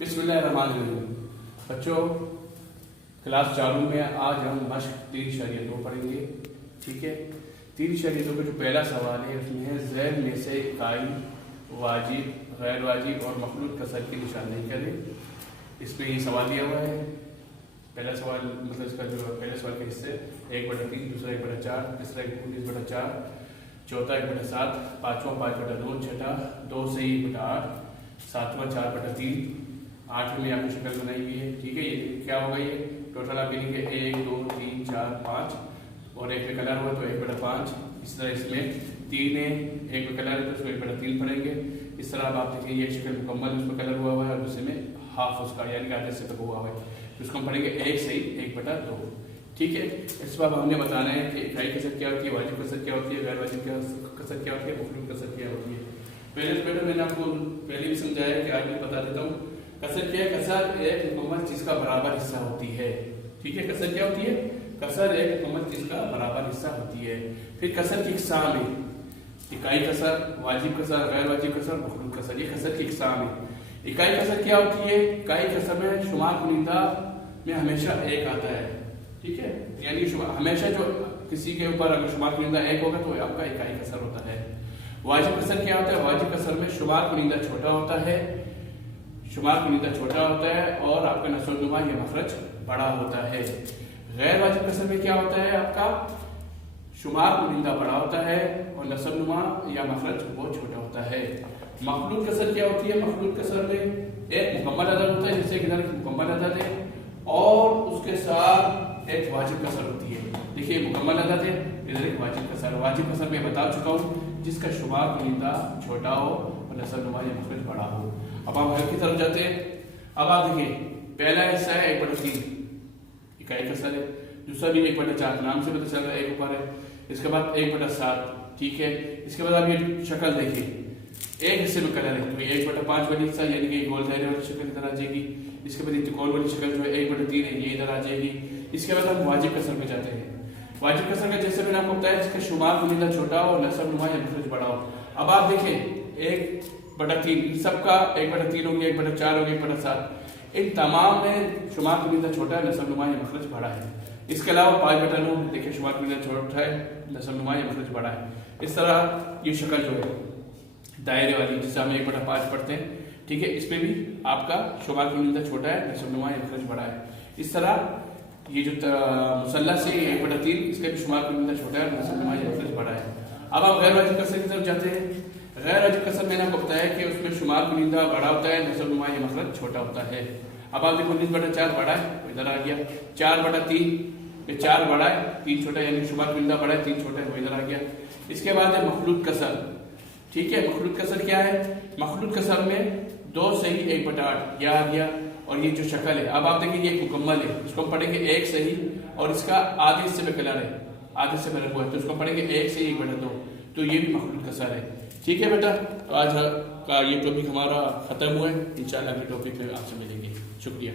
بسم اللہ الرحمن الرحیم۔ بچوں، کلاس چاروں میں آج ہم مشق 3.2 پڑھیں گے۔ ٹھیک ہے، 3.2 کا جو پہلا سوال ہے اس میں ہے ذیل میں سے قائم، واجب، غیر واجب اور مخلوط کسر کی نشاندہی کریں۔ اس میں یہ سوال دیا ہوا ہے۔ پہلا سوال مطلب اس کا جو پہلے سوال کے حصے 1/3، دوسرا 1/4، تیسرا 19/4، چوتھا 1/7، پانچواں 5/2، چھٹا 2 سے 1/8، ساتواں 4/3، آٹھویں میں آپ نے شکل بنائی ہوئی ہے۔ ٹھیک ہے، یہ کیا ہوگا؟ یہ ٹوٹل آپ لکھیں گے 1 2 3 4 5 اور ایک پہ کلر ہوا تو 1/5۔ اس طرح اس میں 3 ہے، ایک پہ کلر ہے تو اس کو 1/3 پڑھیں گے۔ اس طرح آپ دیکھیں یہ شکل مکمل اس پہ کلر ہوا ہوا ہے اور دوسرے میں ہاف اس کا یعنی کہ آدھے سے تک ہوا ہوا ہے، اس کو ہم پڑھیں گے 1 سے 1/2۔ ٹھیک ہے، اس بار ہم نے بتانا ہے کہ اکائی کسر کیا ہوتی ہے، واجب کسر کیا ہوتی ہے، غیر واجب کسر کیا ہوتی ہے، مخلوط کسر کیا ہوتی ہے۔ پہلے میں نے آپ کو پہلے بھی سمجھایا کہ آج میں بتا دیتا ہوں۔ کسر کیا ہے؟ کسر ایک مکمل چیز کا برابر حصہ ہوتی ہے۔ ٹھیک ہے، کسر کیا ہوتی ہے؟ کسر ایک مکمل چیز کا برابر حصہ ہوتی ہے۔ پھر کسر کی اقسام ہے، اکائی کسر، واجب کسر، غیر واجب کسر، مخلوط کسر، یہ کسر کی اقسام ہے۔ اکائی کسر کیا ہوتی ہے؟ اکائی کسر میں شمار کنندہ میں ہمیشہ ایک آتا ہے۔ ٹھیک ہے، یعنی ہمیشہ جو کسی کے اوپر اگر شمار کنندہ ایک ہوگا تو آپ کا اکائی کسر ہوتا ہے۔ واجب کسر کیا ہوتا ہے؟ واجب کسر میں شمار کنندہ چھوٹا ہوتا ہے، شمار کنندہ چھوٹا ہوتا ہے اور آپ کا نصب نما یا مخرج بڑا ہوتا ہے۔ غیر واجب کسر میں کیا ہوتا ہے؟ آپ کا شمار کنندہ بڑا ہوتا ہے اور نصب نما یا مخرج وہ چھوٹا ہوتا ہے۔ مخلوط کسر کیا ہوتی ہے؟ مخلوط کسر میں ایک مکمل عدد ہوتا ہے، جیسے کہ ادھر مکمل عدد ہے اور اس کے ساتھ ایک واجب کسر ہوتی ہے۔ دیکھیے مکمل عدد ہے، ادھر ایک واجب کسر۔ واجب کسر میں بتا چکا ہوں جس کا شمار کنندہ چھوٹا ہو اور نصب نما یا مخرج بڑا ہو۔ اب آپ حل کی طرف جاتے ہیں۔ اب آپ دیکھیں پہلا حصہ ہے 1/3 اکائی کسر ہے، دوسرا بھی 1/4 نام سے پتہ چل رہا ہے ایک اوپر ہے، اس کے بعد 1/7۔ ٹھیک ہے، اس کے بعد آپ یہ شکل دیکھیں، ایک حصے میں کلر ہے تو یہ 1/5 والی حصہ یعنی کہ گول دائرے والی شکل ادھر آ جائے گی۔ اس کے بعد تکون والی شکل جو ہے 1/3 ہے یہ ادھر آ جائے گی۔ اس کے بعد ہم واجب کسر میں جاتے ہیں۔ واجب کسر کا جیسے میں نے آپ کو بتایا جس کا شمار کنندہ چھوٹا ہو، نصب نما یا مخرج بڑا ہو۔ اب آپ دیکھیں 1/3 ان سب کا 1/3 ہو گیا، 1/4 ہو گیا، 1/7، ان تمام میں شمار کنندہ چھوٹا ہے، نصب نما یا مخرج بڑا ہے۔ اس کے علاوہ 5/9 دیکھیں شمار کنندہ چھوٹا ہے، نصب نما یا مخرج بڑا ہے۔ اس طرح یہ شکل جو ہے دائرے والی جسے ہم 1/5 پڑھتے ہیں، ٹھیک ہے، اس میں بھی آپ کا شمار کنندہ چھوٹا ہے، نصب نما یا مخرج بڑا ہے۔ اس طرح یہ جو مثلث ہے 1/3 اس کا بھی شمار کنندہ چھوٹا ہے، نصب نما یا مخرج بڑا ہے۔ اب ہم غیر واجب کسر کی طرف جاتے ہیں۔ غیر واجب کسر میں نے آپ کو بتایا کہ اس میں شمار کنندہ بڑا ہوتا ہے، نصب نما یا مخرج چھوٹا ہوتا ہے۔ اب آپ دیکھو 19/4 بڑا ہے وہ ادھر آ گیا، 4/3 یہ 4 بڑا ہے 3 چھوٹا ہے، یعنی شمار کنندہ بڑا ہے 3 چھوٹا ہے وہ ادھر آ گیا۔ اس کے بعد ہے مخلوط کسر۔ ٹھیک ہے، مخلوط کسر کیا ہے؟ مخلوط کسر میں 2 سے 1/8 یہ آ گیا اور یہ جو شکل ہے اب آپ دیکھیں یہ مکمل ہے، اس کو ہم پڑھیں گے 1 صحیح اور اس کا آدھے حصے میں کلر ہے، آدھے سے میں ہوا ہے تو اس کو پڑھیں گے 1 سے 1/2، تو یہ بھی مخلوط کسر ہے۔ ٹھیک ہے بیٹا، تو آج کا یہ ٹاپک ہمارا ختم ہوا ہے، انشاءاللہ اگلے ٹاپک میں آپ سے ملیں گے۔ شکریہ۔